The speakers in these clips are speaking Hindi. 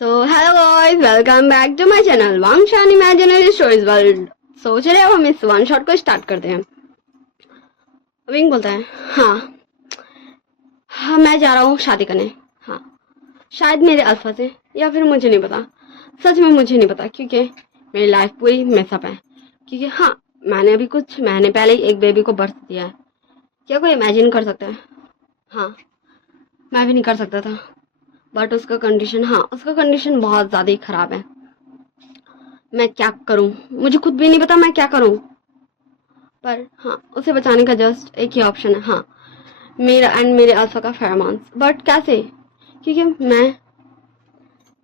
So hello guys, welcome back to my channel वांगशान इमेजिनरी स्टोरीज वर्ल्ड। चलिए अब हम इस वन शॉट को स्टार्ट करते हैं। विंग बोलता है, हाँ मैं जा रहा हूँ शादी करने। हाँ, शायद मेरे अल्फा से, या फिर मुझे नहीं पता। सच में मुझे नहीं पता, क्योंकि मेरी लाइफ पूरी मेसअप है। क्योंकि हाँ, मैंने अभी कुछ महीने पहले ही एक बेबी को बर्थ दिया है। क्या कोई इमेजिन कर सकता है? हाँ, मैं भी नहीं कर सकता था। बट उसका कंडीशन बहुत ज़्यादा ही ख़राब है। मैं क्या करूं, मुझे खुद भी नहीं पता मैं क्या करूं। पर हाँ, उसे बचाने का जस्ट एक ही ऑप्शन है। हाँ, मेरा एंड मेरे अल्फा का फेरोमोन्स। बट कैसे? क्योंकि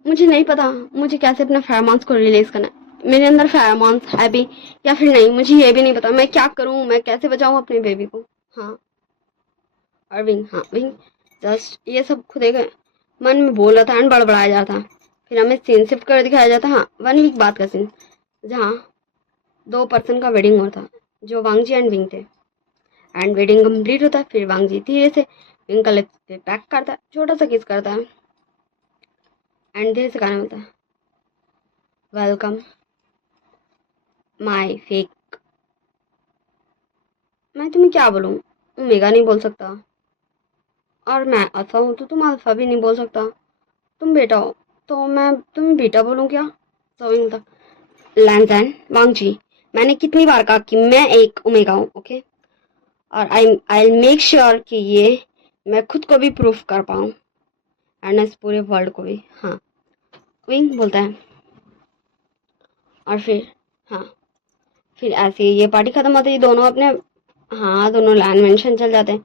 मुझे नहीं पता मुझे कैसे अपने फेरोमोन्स को रिलीज करना है। मेरे अंदर फेरोमोन्स है भी या फिर नहीं, मुझे ये भी नहीं पता। मैं क्या करूं, मैं कैसे बचाऊं अपने बेबी को। हाँ, और विंग जस्ट ये सब खुद एक मन में बोल रहा था एंड बड़बड़ाया जा रहा था। फिर हमें सीन शिफ्ट कर दिखाया जाता। हाँ, 1 वीक बाद का सीन, जहाँ 2 पर्सन का वेडिंग हुआ था, जो वांगजी एंड विंग थे। एंड वेडिंग कंप्लीट होता है। फिर वांगजी धीरे से विंग का लिप्स पे पैक करता है, छोटा सा किस करता है एंड धीरे से गाना होता है, वेलकम माय फेक। मैं तुम्हें क्या बोलूँ, ओमेगा नहीं बोल सकता, और मैं अल्फा हूँ तो तुम अल्फा भी नहीं बोल सकता। तुम बेटा हो तो मैं तुम्हें बेटा बोलूँ क्या? तो विंग था, लैंजैन वांगजी, मैंने कितनी बार कहा कि मैं एक ओमेगा हूँ, ओके? और आई मेक श्योर कि ये मैं खुद को भी प्रूफ कर पाऊँ एंड इस पूरे वर्ल्ड को भी। हाँ, विंग बोलता है। और फिर हाँ, फिर ऐसे ही ये पार्टी खत्म होती है, दोनों अपने दोनों लैंड मेंशन चल जाते हैं।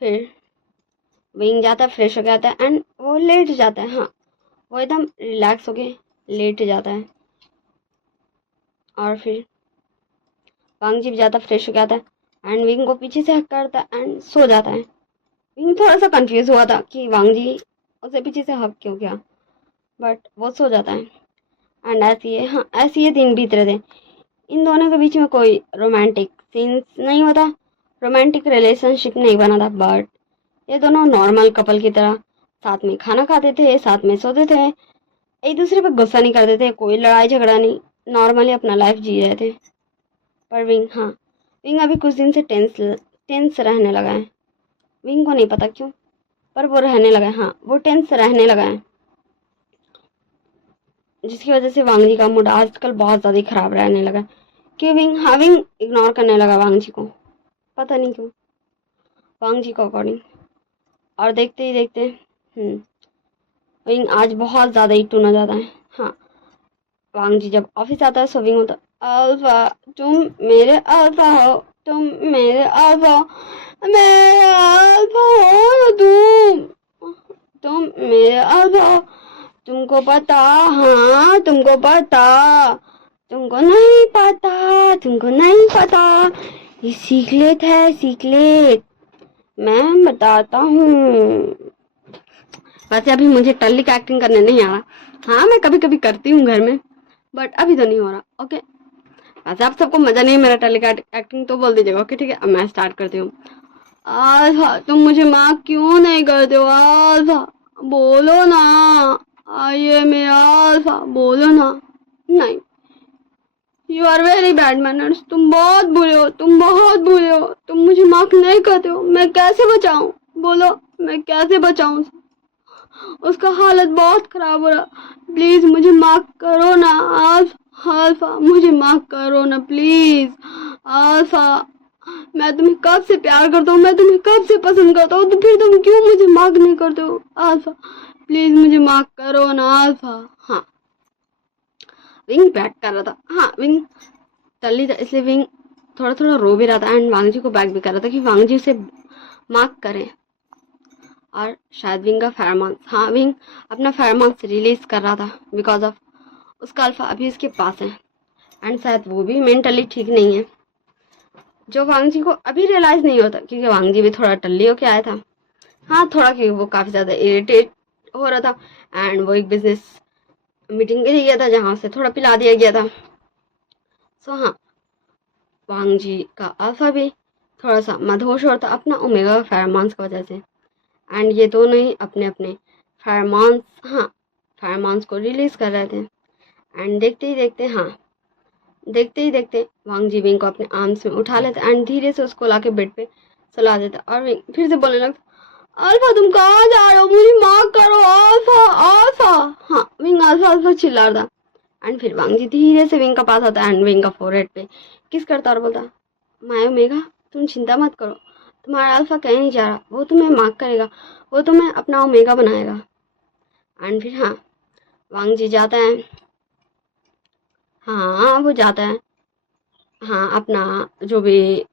फिर विंग जाता है, फ्रेश होके आता है एंड वो लेट जाता है। हाँ, वो एकदम रिलैक्स होके लेट जाता है। और फिर वांगजी भी जाता है, फ्रेश होके आता है एंड विंग को पीछे से हक करता है एंड सो जाता है। विंग थोड़ा सा कंफ्यूज हुआ था कि वांगजी उसे पीछे से हक क्यों किया, बट वो सो जाता है। एंड ऐसे ये दिन बीत रहे थे। इन दोनों के बीच में कोई रोमांटिक सीन्स नहीं होता, रोमांटिक रिलेशनशिप नहीं बना था। बट ये दोनों नॉर्मल कपल की तरह साथ में खाना खाते थे, साथ में सोते थे, एक दूसरे पे गुस्सा नहीं करते थे, कोई लड़ाई झगड़ा नहीं, नॉर्मली अपना लाइफ जी रहे थे। पर विंग अभी कुछ दिन से टेंस रहने लगा है। विंग को नहीं पता क्यों, पर वो रहने लगा है। हाँ, वो टेंस रहने लगा है, जिसकी वजह से वांगजी का मूड आजकल बहुत ज़्यादा खराब रहने लगा। कि विंग इग्नोर करने लगा वांगजी को, पता नहीं क्यों, वांगजी को अकॉर्डिंग। और देखते ही देखते विंग आज बहुत ज़्यादा ही टूना जाता है। हाँ, वांगजी जब ऑफिस आता है, सो विंग होता, अल्फा तुम मेरे अल्फा हो, तुम मेरे अल्फा हो, मेरे अल्फा हो तुम मेरे अल्फा हो। तुमको पता, हाँ तुमको पता, तुमको नहीं पता, तुमको नहीं पता, ये सीक्रेट है, सीक्रेट, मैं बताता हूँ। वैसे अभी मुझे टल्ली का एक्टिंग करने नहीं आ रहा। हाँ, मैं कभी कभी करती हूँ घर में, बट अभी तो नहीं हो रहा। ओके, वैसे आप सबको मजा नहीं है मेरा टल्ली का एक्टिंग तो बोल दीजिएगा। ओके ठीक है, अब मैं स्टार्ट करती हूँ। आल्फा तुम मुझे माफ क्यों नहीं करते हो? आल्फा बोलो ना, आइए मेरा अल्फा, बोलो ना। नहीं, you are very bad manners, तुम बहुत बुरे हो, तुम बहुत बुरे हो, तुम मुझे माफ नहीं करते हो। मैं कैसे बचाऊं, बोलो, मैं कैसे बचाऊं? उसका हालत बहुत खराब हो रहा, प्लीज मुझे माफ करो ना अल्फा, मुझे माफ करो ना प्लीज अल्फा। मैं तुम्हें कब से प्यार करता हूँ, मैं तुम्हें कब से पसंद करता हूँ, तो फिर तुम क्यों मुझे माफ नहीं करते हो? अल्फा प्लीज मुझे माफ करो ना अल्फा। हाँ, विंग बैक कर रहा था। हाँ, विंग टल्ली था, इसलिए विंग थोड़ा थोड़ा रो भी रहा था एंड वांगजी को बैक भी कर रहा था कि वांगजी उसे माफ करें। और शायद विंग का फेरोमोन्स, हाँ विंग अपना फेरोमोन्स रिलीज कर रहा था बिकॉज ऑफ उसका अल्फा अभी उसके पास है एंड शायद वो भी मेंटली ठीक नहीं है, जो वांगजी को अभी रियलाइज नहीं होता, क्योंकि वांगजी भी थोड़ा टल्ली होके आया था। हाँ, थोड़ा, क्योंकि वो काफ़ी ज़्यादा इरिटेट हो रहा था एंड वो एक बिजनेस मीटिंग के लिए गया था, जहाँ उसे थोड़ा पिला दिया गया था। सो हाँ, वांगजी का अल्फा भी थोड़ा सा मदहोश होता अपना ओमेगा फेरोमोन्स की वजह से। एंड ये दोनों ही अपने अपने फेरोमोन्स फेरोमोन्स को रिलीज कर रहे थे। एंड देखते ही देखते वांग जी विंग को अपने आर्म्स में उठा लेते एंड धीरे से उसको लाके बेड पे सुला देता और विंग फिर से बोलने लगता, अल्फा तुम कहाँ जा रहे हो, मुझे माफ करो अल्फा अल्फा। हाँ, विंग अल्फा अल्फा चिल्ला रहा था। एंड फिर वांग जी धीरे से विंग का पास आता है एंड विंग का फोरहेड पे किस करता और बोलता, माय ओमेगा तुम चिंता मत करो, तुम्हारा अल्फा कहीं नहीं जा रहा, वो तुम्हें माफ करेगा, वो तुम्हें अपना ओमेगा बनाएगा। एंड फिर हाँ, वांग जी जाता है, हाँ वो जाता है, हाँ अपना जो भी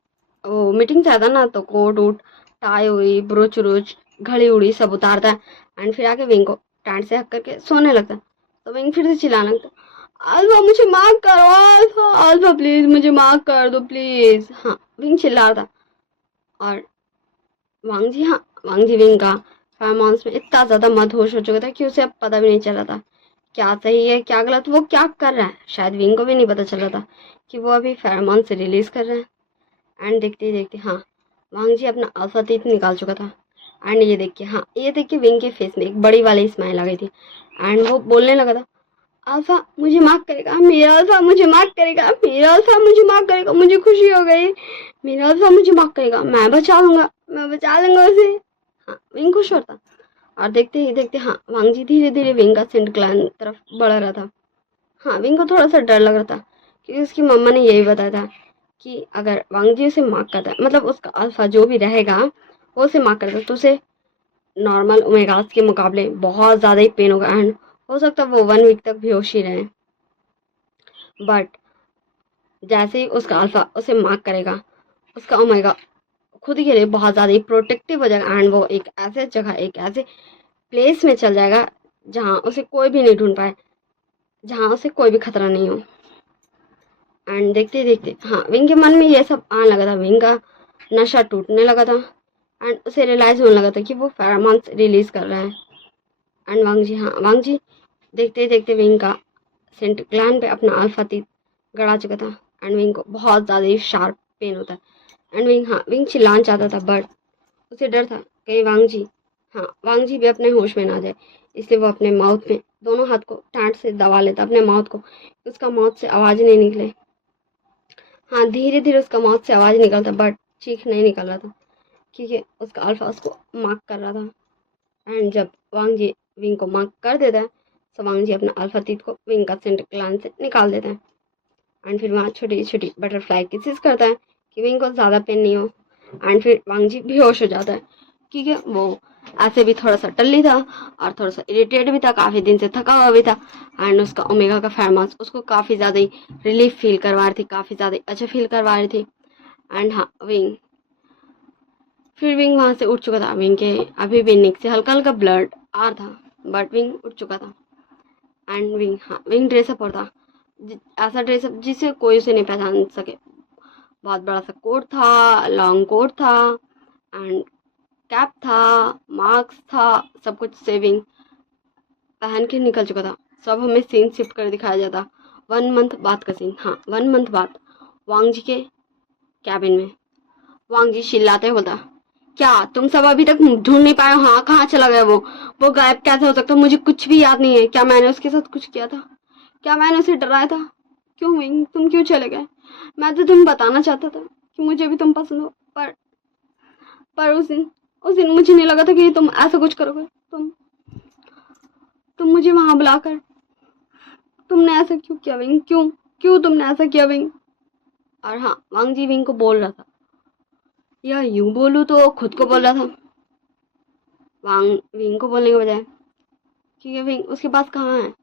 वो मीटिंग से आता ना, तो कोट वोट टाई हुई ब्रोच व्रोच घड़ी उड़ी सब उतारता है एंड फिर आके विंग को टाइट से हक करके सोने लगता है। तो विंग फिर से चिल्लाने लगता है, अल्फा मुझे माफ करो अल्फा अल्फा प्लीज मुझे माफ कर दो प्लीज। हाँ, विंग चिल्ला रहा था। और वांग जी विंग का फेरोमोन्स में इतना ज्यादा मदहोश हो चुका था कि उसे अब पता भी नहीं चल रहा था क्या सही है क्या गलत, वो क्या कर रहा है। शायद विंग को भी नहीं पता चल रहा था कि वो अभी फेरोमोन से रिलीज कर रहे हैं। एंड देखते ही देखते हाँ, वांग जी अपना अल्फा तीत निकाल चुका था। एंड ये देख के विंग के फेस में एक बड़ी वाली स्माइल आ गई थी एंड वो बोलने लगा था, अल्फा मुझे माफ करेगा, मेरा अल्फा मुझे माफ करेगा, मेरा अल्फा मुझे माफ करेगा, मुझे खुशी हो गई, मेरा अल्फा मुझे माफ करेगा, मैं बचा लूंगा उसे। हाँ, विंग खुश होता। और देखते ही देखते हाँ, वांग जी धीरे धीरे विंग का सेंट क्लैन तरफ बढ़ रहा था। हाँ, विंग को थोड़ा सा डर लग रहा था क्योंकि उसकी मम्मा ने यही बताया था कि अगर वांग जी उसे माफ करता है, मतलब उसका अल्फा जो भी रहेगा वो उसे माफ करता है, तो उसे नॉर्मल ओमेगास के मुकाबले बहुत ज़्यादा ही पेन होगा एंड हो सकता है वो 1 वीक तक बेहोश ही रहे। बट जैसे ही उसका अल्फा उसे माफ करेगा, उसका ओमेगा खुद के लिए बहुत ज़्यादा ही प्रोटेक्टिव हो जाएगा एंड वो एक ऐसे जगह एक ऐसे प्लेस में चल जाएगा जहाँ उसे कोई भी नहीं ढूंढ पाए, जहाँ उसे कोई भी खतरा नहीं हो। एंड देखते ही देखते हाँ, विंग के मन में ये सब आने लगा था, विंग का नशा टूटने लगा था एंड उसे रियलाइज होने लगा था कि वो फेरोमोन्स रिलीज कर रहा है। एंड वांग जी देखते ही देखते विंग का सेंट ग्लैंड पे अपना अल्फा तीत गड़ा चुका था एंड विंग को बहुत ज़्यादा ही शार्प पेन होता है एंड विंग चिल्लाना चाहता था बट उसे डर था कहीं वांग जी भी अपने होश में ना जाए, इसलिए वो अपने माउथ में दोनों हाथ को टाट से दबा लेता अपने माउथ को, उसका माउथ से आवाज़ नहीं निकले। हाँ, धीरे धीरे उसका माउथ से आवाज़ निकलता बट चीख नहीं निकल रहा था क्योंकि उसका अल्फा उसको मार्क कर रहा था। एंड जब वांग जी विंग को मार्क कर देता है तो वांग जी अपना अल्फा तीत को विंग का सेंट ग्लैंड से निकाल देता है एंड फिर वहाँ छोटी छोटी बटरफ्लाई किसेस करता है कि विंग को ज़्यादा पेन नहीं हो। एंड फिर वांग जी बेहोश हो जाता है क्योंकि वो ऐसे भी थोड़ा सा टल्ली था और थोड़ा सा इरिटेट भी था, काफ़ी दिन से थका हुआ भी था एंड उसका ओमेगा का फेरोमोन्स उसको काफ़ी ज़्यादा ही रिलीफ फील करवा रही थी, काफ़ी ज़्यादा अच्छा फील करवा रही थी। एंड हाँ, विंग वहाँ से उठ चुका था, विंग के अभी भी निक से हल्का हल्का ब्लड आ रहा था बट विंग उठ चुका था। एंड विंग ड्रेसअप और था, ऐसा ड्रेसअप जिसे कोई उसे नहीं पहचान सके। बहुत बड़ा सा कोट था, लॉन्ग कोट था एंड कैप था, मास्क था, सब कुछ सेविंग पहन के निकल चुका था। सब हमें सीन शिफ्ट कर दिखाया जाता। 1 मंथ बाद का सीन, हाँ 1 मंथ बाद वांग जी के कैबिन में वांग जी चिल्लाते बोलता, क्या तुम सब अभी तक ढूंढ नहीं पाए हो? हाँ, कहाँ चला गया वो गायब कैसे हो सकता? मुझे कुछ भी याद नहीं है। क्या मैंने उसके साथ कुछ किया था? क्या मैंने उसे डराया था? क्यों विंग, तुम क्यों चले गए? मैं तो तुम्हें बताना चाहता था कि मुझे भी तुम पसंद हो, पर उस दिन मुझे नहीं लगा था कि तुम ऐसा कुछ करोगे। तुम मुझे वहां बुलाकर तुमने ऐसा क्यों किया विंग? क्यों तुमने ऐसा किया विंग? और हाँ, वांग जी विंग को बोल रहा था, या यूं बोलूं तो खुद को बोल रहा था विंग को बोलने के बजाय, क्योंकि विंग उसके पास कहाँ है।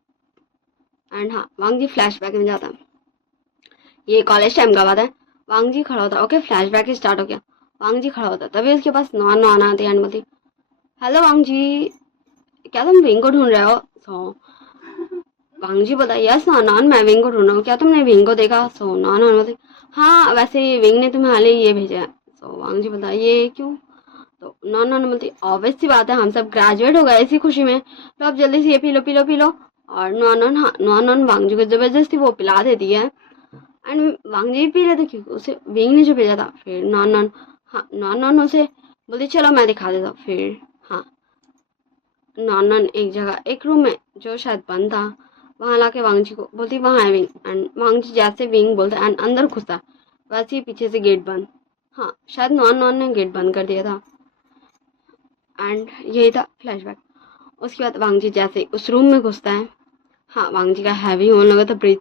एंड हाँ, वांग जी फ्लैशबैक में जाता है। ये कॉलेज टाइम का बात है। वांग जी खड़ा होता, ओके फ्लैशबैक स्टार्ट हो गया। वांग जी खड़ा होता तभी उसके पास नॉन आती एंड बोलती, हेलो वांग जी, क्या तुम विंग को ढूंढ रहे हो? सो वांग जी बोलता, यस नॉन मैं विंग को ढूंढ रहा हूँ, क्या तुमने विंग को देखा? सो नॉन बोलती, हाँ वैसे विंग ने तुम्हें हाल ही ये भेजा है। सो वांग जी बोलता, ये क्यों? तो नॉन बोलती, ऑब्वियस सी बात है, हम सब ग्रेजुएट हो गए इसी खुशी में, तो अब जल्दी से ये पी लो। और नॉन वांग जी को जबरदस्ती वो पिला देती है एंड वांग जी पी लेते क्योंकि उसे विंग ने जो भेजा था। फिर नॉन उसे बोलती, चलो मैं दिखा देता हूँ। फिर हाँ, नॉनन एक जगह एक रूम में जो शायद बंद था, वहां लाके वांग जी को बोलती वहां है विंग, एंड वांग जी जैसे विंग बोलता एंड अंदर घुसता, वैसे ही पीछे से गेट बंद। हाँ, शायद नॉन ने गेट बंद कर दिया था, एंड यही था फ्लैशबैक। उसके बाद वांग जी जैसे उस रूम में घुसता है, हाँ वांग जी का हैवी होने लगा था ब्रीथ,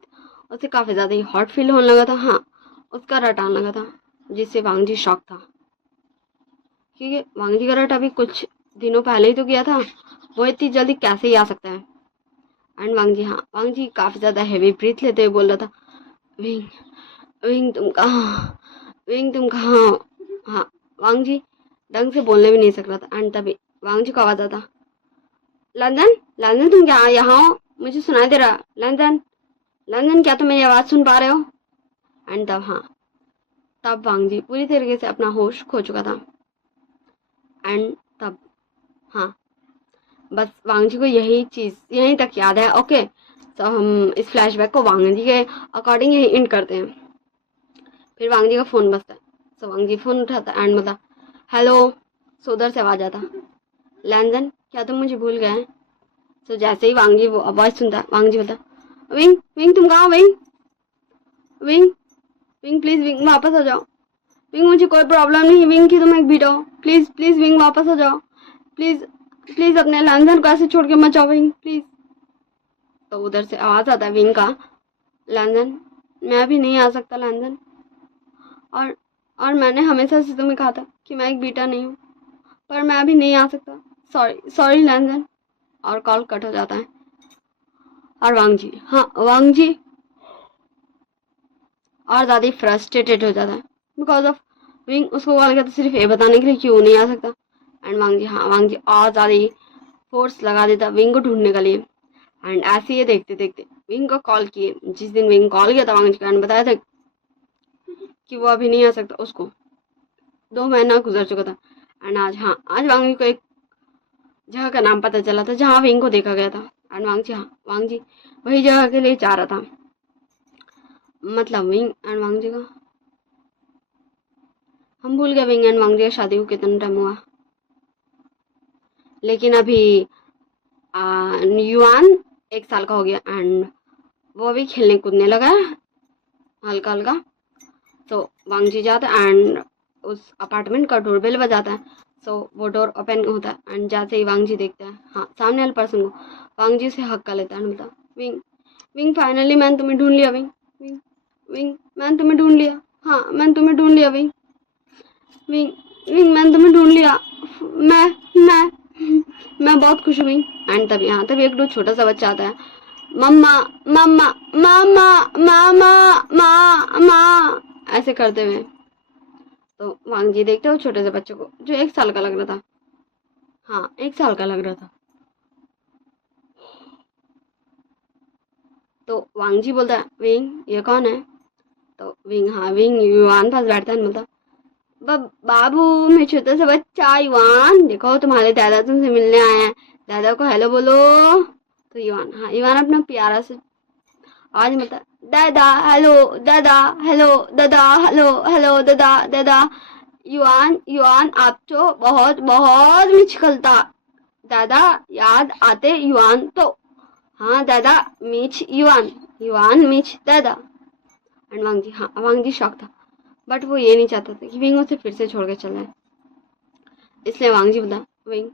उसे काफी ज्यादा ही हॉट फील होने लगा था, हाँ उसका रट आने लगा था, जिससे वांग जी शॉक था, क्योंकि वांग जी का रट अभी कुछ दिनों पहले ही तो किया था, वो इतनी जल्दी कैसे ही आ सकता है। एंड वांग जी, हाँ वांग जी काफी ज्यादा हैवी ब्रीथ लेते हुए बोल रहा था, विंग विंग तुम कहाँ, विंग तुम कहाँ हो? हाँ, वांग जी ढंग से बोलने भी नहीं सक रहा था, एंड तभी वांग जी को आवाज आता, लंदन लंदन तुम क्या यहाँ हो, मुझे सुनाई दे रहा, लंदन लंदन क्या तुम मेरी आवाज सुन पा रहे हो? एंड तब, हाँ तब वांग जी पूरी तरीके से अपना होश खो चुका था। एंड तब, हाँ बस वांग जी को यही चीज यहीं तक याद है। ओके, तो हम इस फ्लैशबैक को वांग जी के अकॉर्डिंग यही एंड करते हैं। फिर वांग जी का फोन बजता है, तो वांग जी फोन उठाता है एंड बोलता, हेलो। सो उधर से आवाज आता, लैंजन क्या तुम मुझे भूल गए? तो जैसे ही वांग जी वो आवाज सुनता है, वांग जी बोलता, विंग विंग तुम कहाँ हो? Wing wing wing please wing वापस आ जाओ, विंग मुझे कोई प्रॉब्लम नहीं है विंग की, तुम एक बीट हो, प्लीज प्लीज विंग वापस आ जाओ, प्लीज प्लीज अपने लैंजन को ऐसे छोड़ के मत जाओ विंग प्लीज। तो उधर से आवाज आता है विंग का, लैंजन मैं अभी नहीं आ सकता लैंजन, और मैंने हमेशा से तुम्हें कहा था कि मैं एक बीटा नहीं हूँ, पर मैं अभी नहीं आ सकता, सॉरी सॉरी लैंजन। और कॉल कट हो जाता है। और वांग जी, हाँ वांग जी और ज्यादा फ्रस्ट्रेटेड हो जाता है, बिकॉज ऑफ विंग उसको कॉल किया था सिर्फ ये बताने के लिए क्यों नहीं आ सकता। एंड वांग जी, हाँ वांग जी और ज्यादा ही फोर्स लगा देता विंग को ढूंढने के लिए। एंड ऐसे ही देखते देखते विंग को कॉल किए, जिस दिन विंग कॉल किया था वांग जी का, बताया था कि वो अभी नहीं आ सकता, उसको 2 महीना गुजर चुका था। एंड आज, हाँ आज वांग जी को एक जगह का नाम पता चला था जहाँ विंग को देखा गया था। एंड वांग जी, हाँ वांग जी वही जगह के लिए जा रहा था, मतलब विंग एंड वांग जी का, हम भूल गए विंग एंड वांग जी का शादी को कितना टाइम हुआ, लेकिन अभी युआन 1 साल का हो गया एंड वो अभी खेलने कूदने लगा है हल्का हल्का। तो वांग जी जाता है एंड उस अपार्टमेंट का डोरबेल बजाता है, सो वो डोर ओपन होता है एंड जैसे ही वांग जी देखता है, हाँ सामने वाले पर्सन को, वांग जी से हक कर लेता है, बोलता, विंग विंग फाइनली मैंने तुम्हें ढूंढ लिया विंग, विंग विंग मैंने तुम्हें ढूंढ लिया, हाँ मैंने तुम्हें ढूंढ लिया विंग, विंग विंग मैंने तुम्हें ढूंढ लिया, मैं मैं मैं बहुत खुश हुई। एंड तभी, हाँ तभी एक दो छोटा सा बच्चा आता है, मम्मा मम्मा मामा मामा माँ माँ ऐसे करते हुए। तो वांग जी देखते हो छोटे से बच्चे को जो 1 साल का लग रहा था, हाँ 1 साल का लग रहा था। तो वांग जी बोलता है, विंग ये कौन है? तो विंग, हाँ विंग युवान पास बैठता है, बोलता, बाबू मैं छोटा सा बच्चा युवान, देखो तुम्हारे दादा तुमसे मिलने आए हैं, दादा को हेलो बोलो। तो युवान, हाँ युवान अपना प्यारा से आवाज में बोलता, दादा हेलो दादा हेलो दादा हेलो हेलो दादा दादा। युआन युआन आप तो बहुत बहुत मिचकलता, दादा याद आते युआन तो, हाँ दादा मीच युआन युआन मीच दादा। एंड वांग जी, हाँ वांग जी शौक था, बट वो ये नहीं चाहता था कि विंग उसे फिर से छोड़ के चला है, इसलिए वांग जी बोला, विंग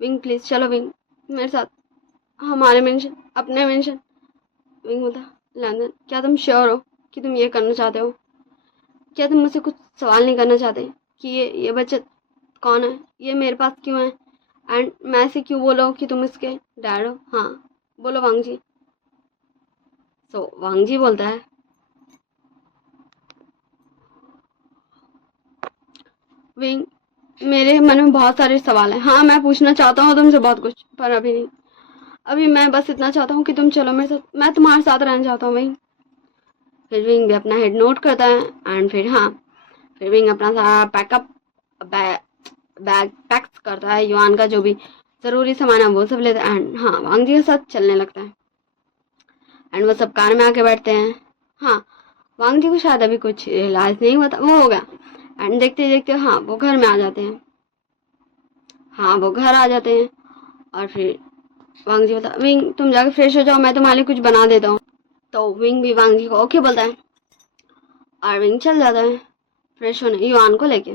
विंग प्लीज चलो विंग मेरे साथ हमारे मेंशन अपने मेंशन। विंग बोलता, लैंडन क्या तुम श्योर हो कि तुम ये करना चाहते हो? क्या तुम मुझसे कुछ सवाल नहीं करना चाहते कि ये बच्चे कौन है, ये मेरे पास क्यों है, एंड मैं ऐसे क्यों बोलो कि तुम इसके डैड हो? हाँ बोलो वांग जी। सो वांग जी बोलता है, विंग मेरे मन में बहुत सारे सवाल हैं, हाँ मैं पूछना चाहता हूँ तुमसे बहुत कुछ, पर अभी नहीं, अभी मैं बस इतना चाहता हूँ कि तुम चलो मेरे साथ, मैं तुम्हारे साथ रहना चाहता हूँ विंग। फिर विंग भी अपना हेड नोट करता है एंड फिर, हाँ फिर विंग अपना सारा पैकअप बैग पैक्स करता है, युआन का जो भी जरूरी सामान है वो सब लेता है एंड, हाँ वांग जी के साथ चलने लगता है। एंड वो सब कार में आके बैठते हैं। हाँ वांग जी को शायद अभी कुछ रियलाइज नहीं हुआ था, वो हो गया। एंड देखते देखते, हाँ वो घर में आ जाते हैं, हाँ वो घर आ जाते हैं। और फिर वांग जी बोलता विंग तुम जाके फ्रेश हो जाओ, मैं तुम्हारे लिए कुछ बना देता हूँ। तो विंग भी वांग जी को ओके बोलता है और विंग चल जाता है फ्रेश होने युआन को लेके।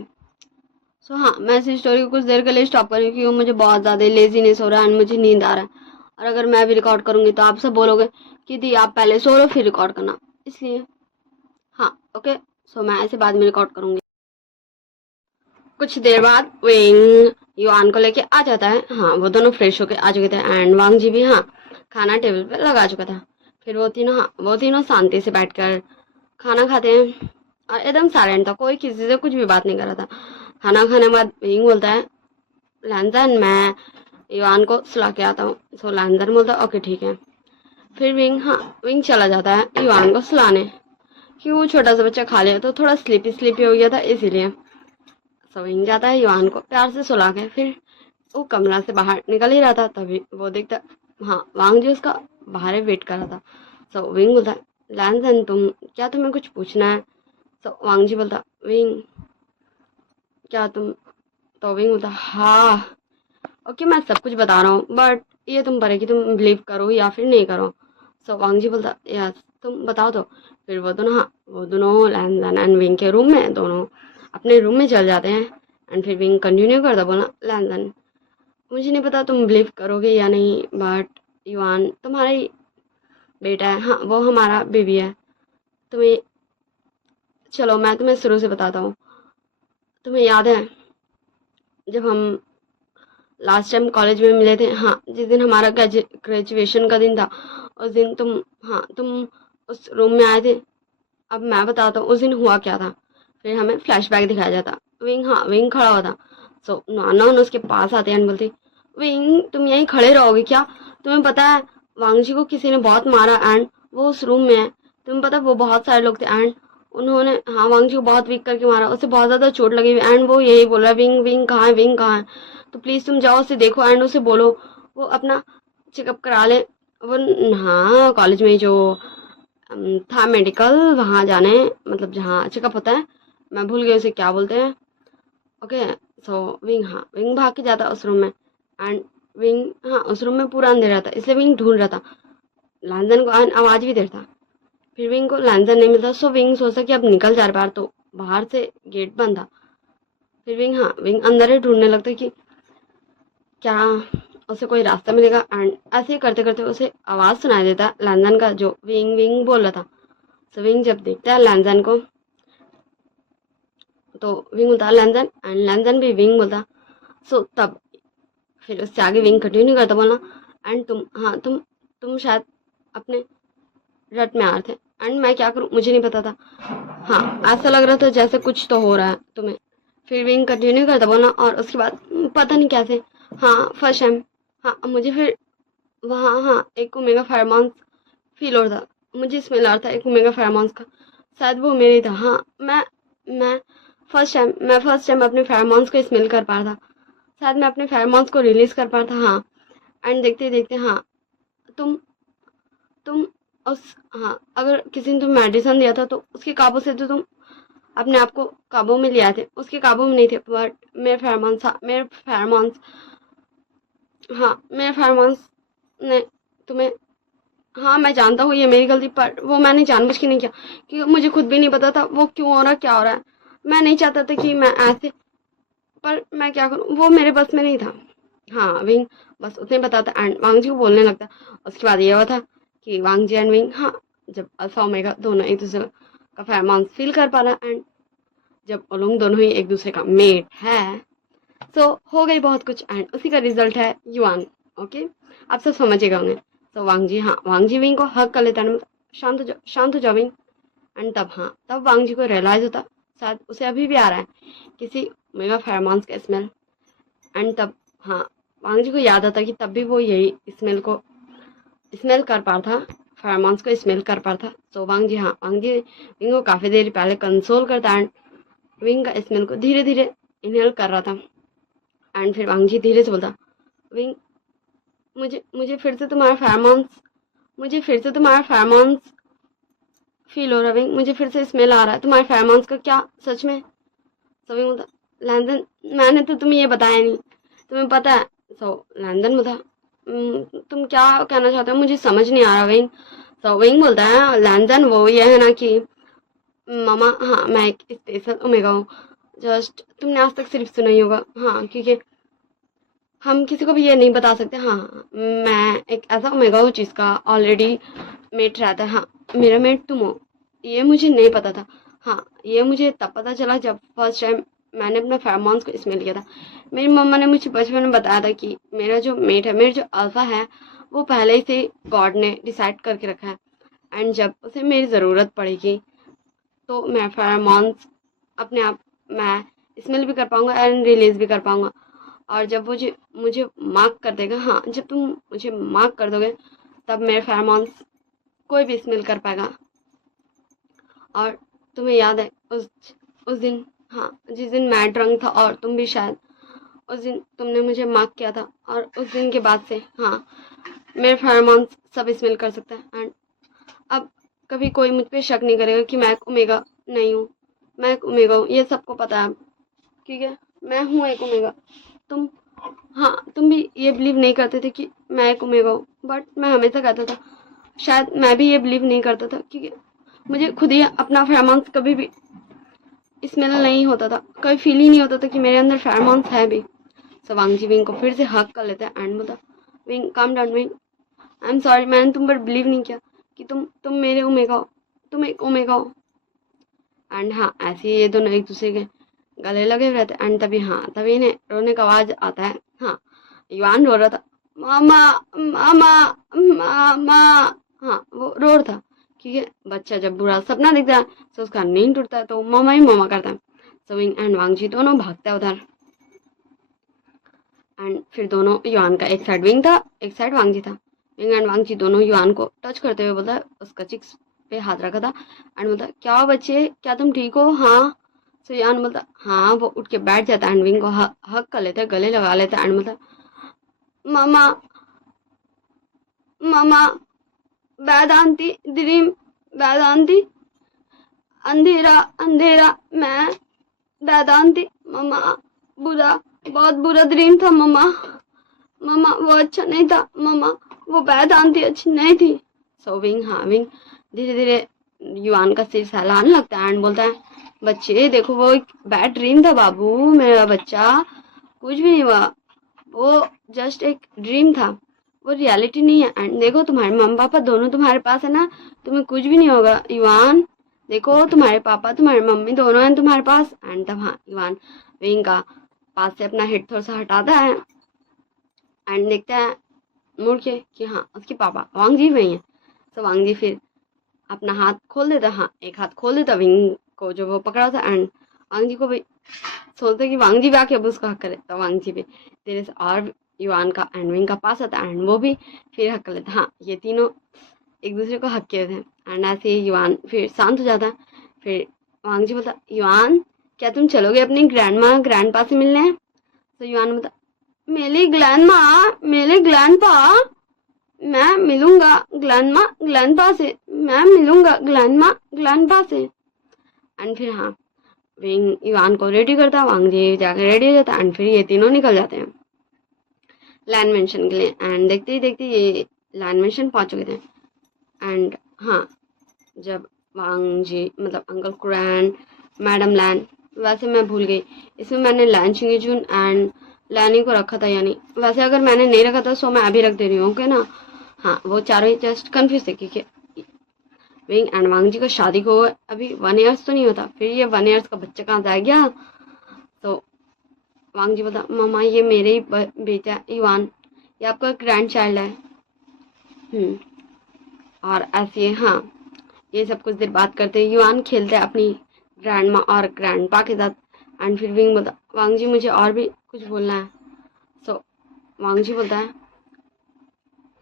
सो हाँ, मैं इस स्टोरी को कुछ देर के लिए स्टॉप करूँगी क्योंकि मुझे बहुत ज़्यादा लेजीनेस हो रहा है एंड मुझे नींद आ रहा है, और अगर मैं भी रिकॉर्ड करूँगी तो आप सब बोलोगे कि दी आप पहले सो लो फिर रिकॉर्ड करना, इसलिए हाँ ओके। सो मैं ऐसे बाद में रिकॉर्ड करूँगी। कुछ देर बाद विंग युआन को लेके आ जाता है। हाँ, वो दोनों फ्रेश होके आ चुके थे एंड वांग जी भी हाँ खाना टेबल पे लगा चुका था। फिर वो तीनों शांति से बैठकर खाना खाते हैं और एकदम साइलेंट था, कोई किसी से कुछ भी बात नहीं कर रहा था। खाना खाने के बाद विंग बोलता है लैंजन मैं युआन को सुला के आता हूँ। सो लैंजन बोलता है ओके ठीक है। फिर विंग चला जाता है युआन को सुलाने, क्योंकि वो छोटा सा बच्चा खा लिया तो थोड़ा स्लीपी हो गया था इसीलिए। सो विंग जाता है युआन को प्यार से सुला के, फिर वो कमरा से बाहर निकल ही रहा था तभी वो देखता हाँ वांग जी उसका बाहर वेट कर रहा था। सो विंग बोलता लैंजन तुम्हें कुछ पूछना है? सो वांग जी बोलता विंग क्या तुम तो विंग बोलता हाँ ओके मैं सब कुछ बता रहा हूँ बट ये तुम पर है कि तुम बिलीव करो या फिर नहीं करो। सो वांग जी बोलता यस तुम बताओ तो। फिर वो दोनों लैंजन एंड विंग के रूम में दोनों अपने रूम में चल जाते हैं एंड फिर विंग कंटिन्यू करता बोला लैंजन मुझे नहीं पता तुम बिलीव करोगे या नहीं बट युआन तुम्हारा ही बेटा है, हाँ वो हमारा बेबी है। तुम्हें चलो मैं तुम्हें शुरू से बताता हूँ। तुम्हें याद है जब हम लास्ट टाइम कॉलेज में मिले थे, हाँ जिस दिन हमारा ग्रेजुएशन का दिन था उस दिन तुम उस रूम में आए थे। अब मैं बताता हूँ उस दिन हुआ क्या था। फिर हमें फ्लैशबैक दिखाया जाता। विंग खड़ा हुआ था। सो नॉन उसके पास आते हैं बोलती विंग तुम यहीं खड़े रहोगे क्या? तुम्हें पता है वांग जी को किसी ने बहुत मारा एंड वो उस रूम में है। तुम्हें पता है वो बहुत सारे लोग थे एंड उन्होंने हाँ वांग जी को बहुत वीक करके मारा, उसे बहुत ज़्यादा चोट लगी हुई एंड वो यही बोल रहा है विंग कहाँ है? तो प्लीज़ तुम जाओ उसे देखो एंड उसे बोलो वो अपना चेकअप करा ले। वो हाँ कॉलेज में जो था मेडिकल वहाँ जाने मतलब जहाँ चेकअप होता है, मैं भूल गई उसे क्या बोलते हैं। ओके सो विंग भाग के जाता उस रूम में एंड विंग उस रूम में पूरा अंधेरा था इसलिए विंग ढूंढ रहा था लैंजन को एंड आवाज़ भी देर था। फिर विंग को लैंजन नहीं मिलता सो विंग सोचता कि अब निकल जा बाहर, तो बाहर से गेट बंद था। फिर विंग अंदर ही ढूंढने लगता कि क्या उसे कोई रास्ता मिलेगा एंड ऐसे ही करते करते उसे आवाज़ सुनाई देता लैंजन का जो विंग विंग बोल रहा था। सो विंग जब देखता है लैंजन को तो विंग बोलता लैंजन एंड लैंजन भी विंग बोलता। सो तब फिर उससे आगे विंग कंटिन्यू करता बोलना एंड तुम शायद अपने रट में आ रहे थे एंड मैं क्या करूं मुझे नहीं पता था। हाँ ऐसा लग रहा था जैसे कुछ तो हो रहा है तुम्हें। फिर विंग कंटिन्यू करता बोलना और उसके बाद पता नहीं कैसे हाँ फर्स्ट टाइम मुझे फिर वहाँ एक ओमेगा फेरोमोन्स फील हो रहा था, मुझे स्मेल आ रहा था एक ओमेगा फेरोमोन्स का, शायद वो मेरे ही था। मैं फर्स्ट टाइम अपने फेरोमोन्स को स्मेल कर पा रहा था, शायद मैं अपने फेरोमोन्स को रिलीज कर पा रहा था। एंड देखते देखते तुम तुम उस अगर किसी ने तुम्हें मेडिसिन दिया था तो उसके काबू से तो तुम अपने आप को काबू में ले आए थे, उसके काबू में नहीं थे बट मेरे फेरोमोन्स ने तुम्हें मैं जानता हूँ ये मेरी गलती पर वो मैंने जानबूझ के नहीं किया क्योंकि मुझे खुद भी नहीं पता था वो क्यों हो रहा क्या हो रहा है। मैं नहीं चाहता था कि मैं ऐसे, पर मैं क्या करूँ वो मेरे बस में नहीं था। विंग बस उतने बताता एंड वांग जी को बोलने लगता। उसके बाद ये हुआ था कि वांग जी एंड विंग जब अल्फा ओमेगा दोनों एक दूसरे का फेरोमोन्स फील कर पा रहा एंड जब वो लोग दोनों ही एक दूसरे का मेट है तो हो गई बहुत कुछ एंड उसी का रिजल्ट है युआन। ओके आप सब समझिएगा होंगे। तो वांग जी विंग को हक कर लेता है मतलब शांत हो जाओ विंग एंड तब वांग जी को रियलाइज होता शायद उसे अभी भी आ रहा है किसी मेगा फेरोमोन्स का स्मेल एंड तब वांग जी को याद आता कि तब भी वो यही स्मेल कर पा रहा था, फेरोमोन्स को स्मेल कर पा रहा था। तो वांग जी विंग को काफ़ी देर पहले कंसोल करता एंड विंग का स्मेल को धीरे धीरे इनहेल कर रहा था एंड फिर वांग जी धीरे से बोलता विंग मुझे फिर से तुम्हारा फेरोमोन्स फील हो रहा है विंग, मुझे फिर से स्मेल आ रहा है तुम्हारे फेरोमोन्स का, क्या सच में? तो विंग बोलता लैंडन मैंने तो तुम्हें ये बताया नहीं, तुम्हें पता है? सो लैंडन बोलता तुम क्या कहना चाहते हो, मुझे समझ नहीं आ रहा विंग। तो विंग बोलता है लैंडन, वो ये है ना कि मामा, हाँ मैं एक स्पेशल ओमेगा हूँ। जस्ट तुमने आज तक सिर्फ सुना ही होगा, हाँ, क्योंकि हम किसी को भी ये नहीं बता सकते। हाँ, मैं एक ऐसा ओमेगा हूँ जिसका ऑलरेडी मेट रहता है। हाँ, मेरा मेट तुम हो, ये मुझे नहीं पता था। हाँ, ये मुझे तब पता चला जब फर्स्ट टाइम मैंने अपना फेरोमोन्स को स्मेल किया था। मेरी मम्मा ने मुझे बचपन में बताया था कि मेरा जो मेट है, मेरा जो अल्फा है, वो पहले ही से गॉड ने डिसाइड करके रखा है। एंड जब उसे मेरी ज़रूरत पड़ेगी तो मैं फेरोमोन्स अपने आप मैं स्मेल भी कर पाऊंगा एंड रिलीज भी कर पाऊंगा। और जब मुझे मुझे मार्क कर देगा, हाँ, जब तुम मुझे मार्क कर दोगे तब मेरे फेरोमोन्स कोई भी स्मेल कर पाएगा। और तुम्हें याद है उस दिन, हाँ, जिस दिन मैं ड्रंक था और तुम भी शायद, उस दिन तुमने मुझे मार्क किया था। और उस दिन के बाद से, हाँ, मेरे फेरोमोन्स सब स्मेल कर सकता है। एंड अब कभी कोई मुझ पे शक नहीं करेगा कि मैं एक ओमेगा नहीं हूँ। मैं एक ओमेगा हूँ, ये सबको पता है, ठीक है, मैं हूँ एक ओमेगा। तुम, हाँ, तुम भी ये बिलीव नहीं करते थे कि मैं एक ओमेगा हूँ, बट मैं हमेशा कहता था, शायद मैं भी ये बिलीव नहीं करता था क्योंकि मुझे खुद ही अपना फेरोमोन्स कभी भी स्मेल नहीं होता था, कभी फील ही नहीं होता था कि मेरे अंदर फेरोमोन्स है भी। सो वांगजी विंग को फिर से हक कर लेता है एंड बोलता, wing calm down wing, I am sorry, मैंने तुम पर बिलीव नहीं किया कि तुम मेरे ओमेगा हो, तुम एक ओमेगा हो। एंड हाँ, ऐसे ही ये दोनों एक दूसरे के गले लगे हुए रहते। एंड तभी, हाँ, तभी इन्हें रोने का आवाज आता है। हाँ, युआन रो रहा था, मामा, मामा, मामा। हाँ, वो रो रहा था क्योंकि बच्चा जब बुरा सपना देखता है तो उसका नींद टूटता है, तो मामा ही मामा करता है। सो विंग एंड वांगजी दोनों भागते हैं उधर। एंड फिर दोनों, युआन का एक साइड विंग था, एक साइड वांगजी था। विंग एंड वांगजी दोनों युआन को टच करते हुए बोलता है, उसका चिक्स पे हाथ रखा था एंड बोलता, क्या हुआ बच्चे, क्या तुम ठीक हो? हाँ। सो युआन बोलता, हाँ। वो उठ के बैठ जाता है एंड विंग को हक कर लेता है, गले लगा लेता है एंड बोलता, मामा, मामा, वेदांती ड्रीम, वेदांती, अंधेरा, अंधेरा, मैं वेदांती, मामा, बुरा, बहुत बुरा ड्रीम था मामा, मामा वो अच्छा नहीं था मामा, वो वेदांती अच्छी नहीं थी। सो विंग, हाँ, विंग धीरे धीरे युआन का सिर सहलाने लगता है एंड बोलता है, बच्चे देखो, वो एक बैड ड्रीम था बाबू, मेरा बच्चा, कुछ भी नहीं हुआ, वो जस्ट एक ड्रीम था, वो रियलिटी नहीं है। एंड देखो, तुम्हारे मम्मी पापा दोनों तुम्हारे पास है ना, तुम्हें कुछ भी नहीं होगा युआन, देखो तुम्हारे पापा तुम्हारी मम्मी दोनों हैं तुम्हारे पास। एंड तब, हाँ, युआन विंग का पास से अपना हेड थोड़ा सा हटाता है एंड देखता है मुड़ के कि हाँ, उसके पापा वांगजी वही हैं। तो वांगजी फिर अपना हाथ खोल देता, हाँ, एक हाथ खोल देता विंग को जो वो पकड़ा था। एंड वांगजी को भी सोचते कि वांगजी भी आके अब उसको हक करे, तो वांगजी भी धीरे से और युआन का एंड विंग का पास आता है एंड वो भी फिर हक कर लेता। हाँ, ये तीनों एक दूसरे को हक किए थे एंड ऐसे ही युआन फिर शांत हो जाता है। फिर वांगजी बोलता, युआन, क्या तुम चलोगे अपनी ग्रैंड माँ ग्रैंड पा से मिलने? तो युआन बोलता, मेरी ग्रैंड माँ, मेरे ग्रैंड पा, मैं मिलूंगा ग्रैंड माँ ग्रैंड पा से, मैं मिलूंगा ग्रैंड माँ ग्रैंड पा से। एंड फिर, हाँ, विंग युआन को रेडी करता, वांगजी जाकर रेडी हो जाता एंड फिर ये तीनों निकल जाते हैं लैंड मेंशन के लिए। एंड देखते ही देखते ये लैंड मेंशन पहुंच चुके थे। एंड हाँ, जब वांगजी मतलब अंकल कुरैन, मैडम लैन, वैसे मैं भूल गई, इसमें मैंने लैन चिंगेजुन एंड लैनी को रखा था, यानी वैसे अगर मैंने नहीं रखा था सो मैं अभी रख दे रही हूँ, ओके ना? हाँ, वो चारों ही जस्ट कन्फ्यूज थे क्योंकि विंग एंड वांगजी को शादी को अभी 1 ईयर्स तो नहीं होता, फिर ये 1 ईयर्स का बच्चा कहाँ से आ गया? तो वांगजी बोला, मामा ये मेरे ही बेटा है युआन, ये आपका ग्रैंड चाइल्ड है। और ऐसे, हाँ, ये सब कुछ देर बात करते युआन खेलते हैं अपनी ग्रैंड माँ और ग्रैंड पा के साथ। एंड फिर विंग बोलता, वांगजी मुझे और भी कुछ बोलना है। सो वांगजी बोलता है,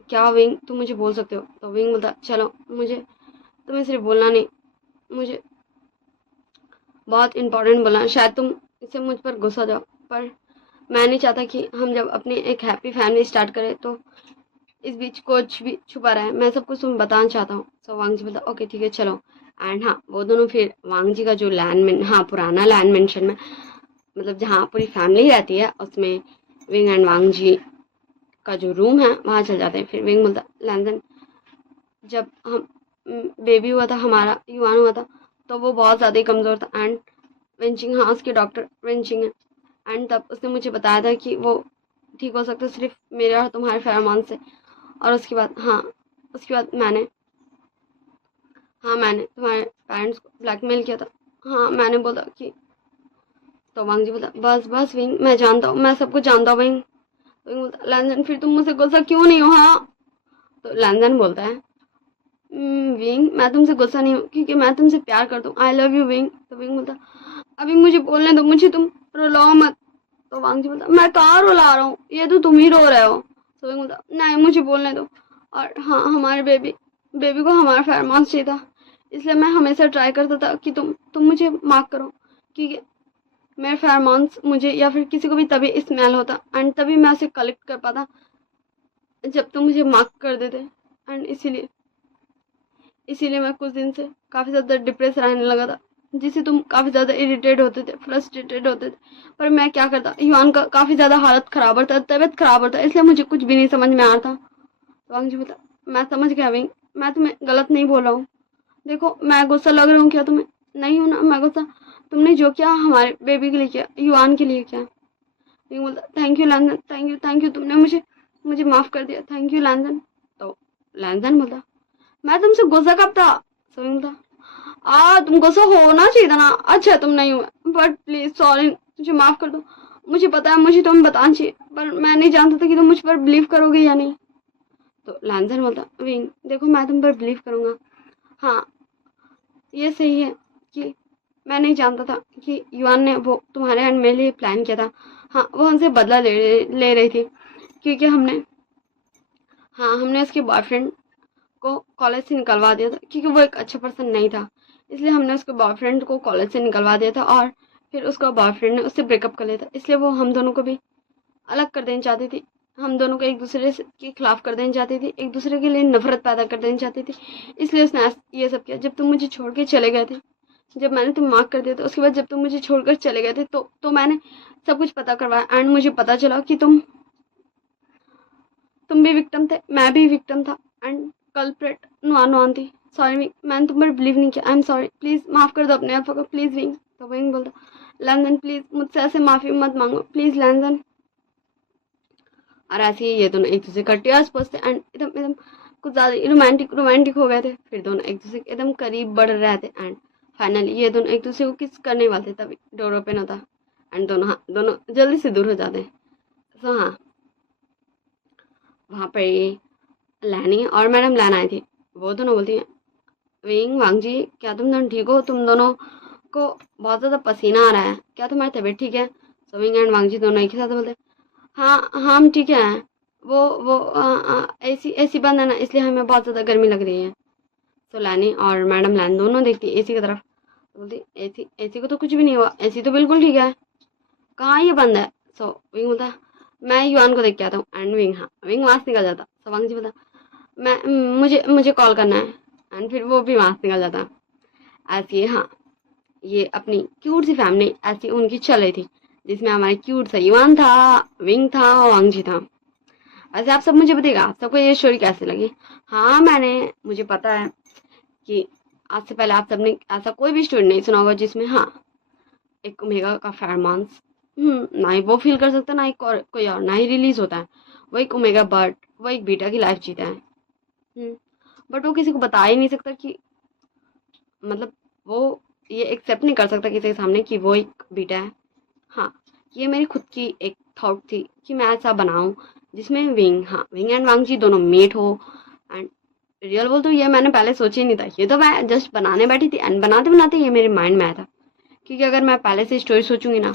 क्या विंग, तुम मुझे बोल सकते हो? तो विंग बोलता, चलो, मुझे तुम्हें सिर्फ बोलना नहीं, मुझे बहुत इंपॉर्टेंट बोलना है, शायद तुम इससे मुझ पर गुस्सा जाओ, पर मैं नहीं चाहता कि हम जब अपनी एक हैप्पी फैमिली स्टार्ट करें तो इस बीच कुछ भी छुपा रहा है, मैं सब कुछ तुम्हें बताना चाहता हूँ। सो वांगजी बोलता, ओके ठीक है चलो। एंड हाँ, वो दोनों फिर वांगजी का जो लैंड, हाँ, पुराना लैंड मेंशन में, मतलब जहाँ पूरी फैमिली रहती है, उसमें विंग एंड वांगजी का जो रूम है वहाँ चल जाते हैं। फिर विंग बोलता लैंजन, जब हम बेबी हुआ था हमारा, युवान हुआ था, तो वो बहुत ज़्यादा ही कमज़ोर था। एंड विंचिंग, हाँ उसके डॉक्टर विंचिंग है। एंड तब उसने मुझे बताया था कि वो ठीक हो सकता सिर्फ मेरे और तुम्हारे फेरोमोन से। और उसके बाद मैंने तुम्हारे पेरेंट्स को ब्लैकमेल किया था। हाँ मैंने बोला कि, तो वांग जी बोला बस बस विंग, मैं जानता हूँ, मैं सब कुछ जानता हूँ विंग। तो विंग बोलता लैंजन फिर तुम मुझसे गुस्सा क्यों नहीं हो? हाँ तो लैंजन बोलता है विंग, मैं तुमसे गुस्सा नहीं हूँ क्योंकि मैं तुमसे प्यार करता हूँ, आई लव यू विंग। तो विंग बोलता अभी मुझे बोलने दो, मुझे तुम रुलाओ मत। तो वांग जी बोलता मैं कहाँ रुला रहा हूँ, ये तो तुम ही रो रहे हो। तो विंग बोलता नहीं मुझे बोलने दो। और हाँ, हमारे बेबी को हमारा फेरोमोन्स चाहिए था, इसलिए मैं हमेशा ट्राई करता था कि तुम मुझे माफ करो, क्योंकि मेरे फेरोमोन्स मुझे या फिर किसी को भी तभी स्मेल होता एंड तभी मैं उसे कलेक्ट कर पाता जब तुम मुझे माफ कर देते। एंड इसीलिए मैं कुछ दिन से काफ़ी ज़्यादा डिप्रेस रहने लगा था, जिससे तुम काफ़ी ज़्यादा इरिटेट होते थे, फ्रस्ट्रेटेड होते थे। पर मैं क्या करता, युवान का काफ़ी ज़्यादा हालत ख़राब होता, तबीयत ख़राब होता, इसलिए मुझे कुछ भी नहीं समझ में आ रहा था। वांग जी बोला मैं समझ गया विंग, मैं तुम्हें गलत नहीं बोल रहा हूँ। देखो मैं गुस्सा लग रहा हूँ क्या तुम्हें? नहीं हूँ ना मैं गुस्सा, तुमने जो किया हमारे बेबी के लिए किया, युवान के लिए किया। विंग बोलता थैंक यू लैंजन, थैंक यू, तुमने मुझे मुझे माफ़ कर दिया, थैंक यू लैंजन। तो लैंजन बोलता मैं तुमसे गुस्सा कब था? तो विंग बोलता तुम गुस्सा होना चाहिए था ना, अच्छा तुम नहीं हुआ, बट प्लीज सॉरी, मुझे माफ कर दो। मुझे पता है मुझे तुम्हें बताना चाहिए, पर मैं नहीं जानता था कि तुम मुझ पर बिलीव करोगे या नहीं। तो लैंजन बोलता विंग देखो मैं तुम पर बिलीव करूंगा, हाँ ये सही है कि मैं नहीं जानता था कि युवान ने वो तुम्हारे एंड मेरे लिए प्लान किया था। हाँ वो हमसे बदला ले रही थी, क्योंकि हमने उसके बॉयफ्रेंड को कॉलेज से निकलवा दिया था, क्योंकि वो एक अच्छा पर्सन नहीं था, इसलिए हमने उसके बॉयफ्रेंड को कॉलेज से निकलवा दिया था। और फिर उसका बॉयफ्रेंड ने उससे ब्रेकअप कर लिया था, इसलिए वो हम दोनों को भी अलग कर देना चाहती थी, हम दोनों को एक दूसरे के खिलाफ कर देना चाहती थी, एक दूसरे के लिए नफरत पैदा कर देना चाहती थी। इसलिए उसने ये सब किया। जब तुम मुझे छोड़ के चले गए थे, जब मैंने तुम माफ कर दिया था, उसके बाद जब तुम मुझे छोड़कर चले गए थे, तो मैंने सब कुछ पता करवाया एंड मुझे पता चला कि तुम भी विक्टिम थे, मैं भी विक्टिम था एंड कल्प्रेट नुआन थी। सॉरी विंग, मैंने तुम पर बिलीव नहीं किया, आई एम सॉरी, प्लीज माफ कर दो अपने आप को, प्लीज विंग। तो विंग बोलता लैंजन प्लीज मुझसे ऐसे माफी मत मांगो, प्लीज लैंजन। और ऐसे ही ये दोनों एक दूसरे का टीयर्स पोसते एंड एकदम एकदम कुछ ज्यादा रोमांटिक हो गए थे। फिर दोनों एक दूसरे के एकदम करीब बढ़ रहे थे एंड फाइनली ये दोनों एक दूसरे को किस करने वाले थे, तभी डोर ओपन होता एंड दोनों जल्दी से दूर हो जाते हैं। तो हाँ, वहाँ पर ये लैनी और मैडम लैन आई थी। वो दोनों बोलती हैं विंग वांग जी, क्या तुम दोनों ठीक हो? तुम दोनों को बहुत ज़्यादा पसीना आ रहा है, क्या तुम्हारी तबीयत ठीक है? सो विंग एंड वांग जी दोनों एक ही साथ बोलते हाँ हाँ हम ठीक है। वो एसी एसी बंद है ना, इसलिए हमें बहुत ज़्यादा गर्मी लग रही है। सो लैनी और मैडम लैन दोनों देखती एसी की तरफ, बोलती एसी एसी को तो कुछ भी नहीं हुआ, एसी तो बिल्कुल ठीक है, कहाँ ये बंद है? सो विंग बोलता मैं युवान को देख के आता हूँ एंड विंग, हाँ विंग वहाँ से निकल जाता। सो वांग जी बोलता मैं मुझे मुझे कॉल करना है एंड फिर वो भी वहाँ से निकल जाता। ऐसी हाँ, ये अपनी क्यूट सी फैमिली ऐसी उनकी चल रही थी, जिसमें हमारे क्यूट सा युवान था, विंग था और वांग जी था। वैसे आप सब मुझे बताइएगा आप सबको ये स्टोरी कैसे लगी? हाँ मुझे पता है कि आज से पहले आप सबने ऐसा कोई भी स्टोरी नहीं सुना होगा जिसमें हाँ एक ओमेगा का फेरोमोन्स ना ही वो फील कर सकता, ना ही कोई और, ना ही रिलीज होता है। वो एक ओमेगा बट वो एक बीटा की लाइफ जीता है, बट वो किसी को बता ही नहीं सकता कि मतलब वो ये एक्सेप्ट नहीं कर सकता किसी के सामने कि वो एक बीटा है। हाँ, ये मेरी खुद की एक थॉट थी कि मैं ऐसा बनाऊं जिसमें विंग एंड वांग जी दोनों मेट हो। एंड रियल बोल तो ये मैंने पहले सोचा ही नहीं था, ये तो मैं जस्ट बनाने बैठी थी एंड बनाते बनाते ये मेरे माइंड में आया था। क्योंकि अगर मैं पहले से स्टोरी सोचूंगी ना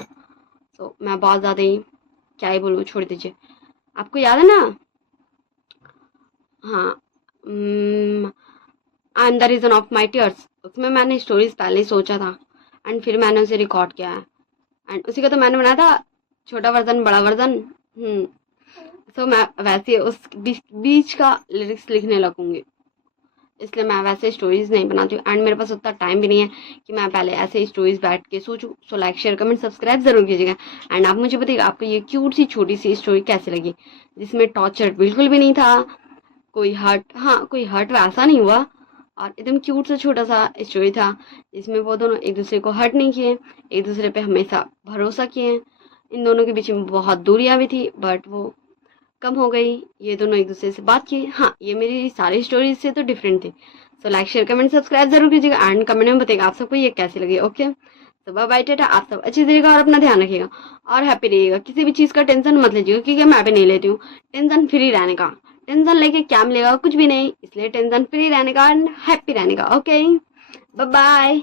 तो मैं बहुत ज़्यादा ही क्या ही बोलूँ, छोड़ दीजिए। आपको याद है ना, हाँ I am the reason of my tears, उसमें मैंने स्टोरीज पहले ही सोचा था एंड फिर मैंने उसे रिकॉर्ड किया है एंड उसी का तो मैंने बनाया था छोटा वर्जन बड़ा वर्जन। सो मैं वैसे उस बीच का लिरिक्स लिखने लगूंगी इसलिए मैं वैसे स्टोरीज नहीं बनाती हूँ, एंड मेरे पास उतना टाइम भी नहीं है कि मैं पहले ऐसे स्टोरीज बैठ के सोचूं। So like share comment subscribe जरूर कीजिएगा, एंड आप मुझे बताइएगा आपको ये क्यूट सी छोटी सी स्टोरी कैसी लगी, जिसमें टॉर्चर बिल्कुल भी नहीं था, कोई हर्ट, हाँ कोई हर्ट वैसा नहीं हुआ, और एकदम क्यूट सा छोटा सा स्टोरी था जिसमें वो दोनों एक दूसरे को हर्ट नहीं किए, एक दूसरे पे हमेशा भरोसा किए। इन दोनों के बीच में बहुत दूरियां भी थी बट वो कम हो गई, ये दोनों एक दूसरे से बात किए। हाँ, ये मेरी सारी स्टोरीज से तो डिफरेंट थी। So like share comment subscribe जरूर कीजिएगा, एंड कमेंट में बताइएगा आप सबको ये कैसी लगी। ओके, तो बाय बाय, टाटा, आप सब अच्छे से रहिएगा और अपना ध्यान रखिएगा और हैप्पी रहिएगा। किसी भी चीज़ का टेंशन मत लीजिएगा, क्योंकि मैं भी नहीं लेती हूँ। टेंशन फ्री रहने का, टेंशन लेके क्या मिलेगा, कुछ भी नहीं, इसलिए टेंशन फ्री रहने का एंड हैप्पी रहने का। Okay, bye bye.